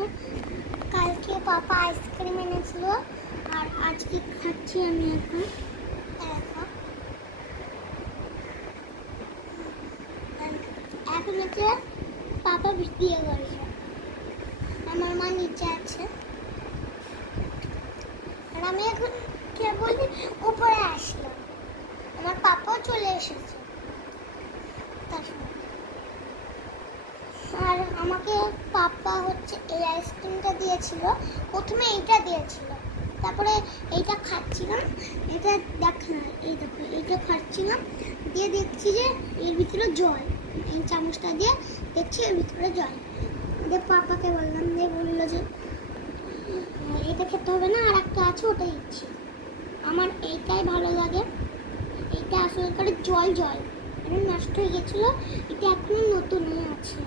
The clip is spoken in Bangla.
দেখো, কালকে পাপা আইসক্রিম এনেছিল আর আজকে খাচ্ছি আমি এখন। দেখো এখন হচ্ছে পাপা বিয়ে করেছে, আমার মা নিচে আছে আর আমি এখন কেবল উপরে আসলাম। আমার পাপাও চলে এসেছে তার সঙ্গে। আর আমাকে পাপা হচ্ছে এই আইসক্রিমটা দিয়েছিল, প্রথমে এইটা দিয়েছিল, তারপরে এইটা খাচ্ছিলাম। এটা দেখ না, এই দেখো এইটা খাচ্ছিলাম, দিয়ে দেখছি যে এর ভিতরে জল, এই চামচটা দিয়ে দেখছি এর ভিতরে জল। দিয়ে পাপাকে বললাম, দিয়ে বললো যে এটা খেতে হবে না, আর একটা আছে ওটা দিচ্ছি। আমার এইটাই ভালো লাগে, এইটা আসলে করে জল জল, এটা নষ্ট হয়ে গেছিলো, এটা এখনো নতুনই আছে।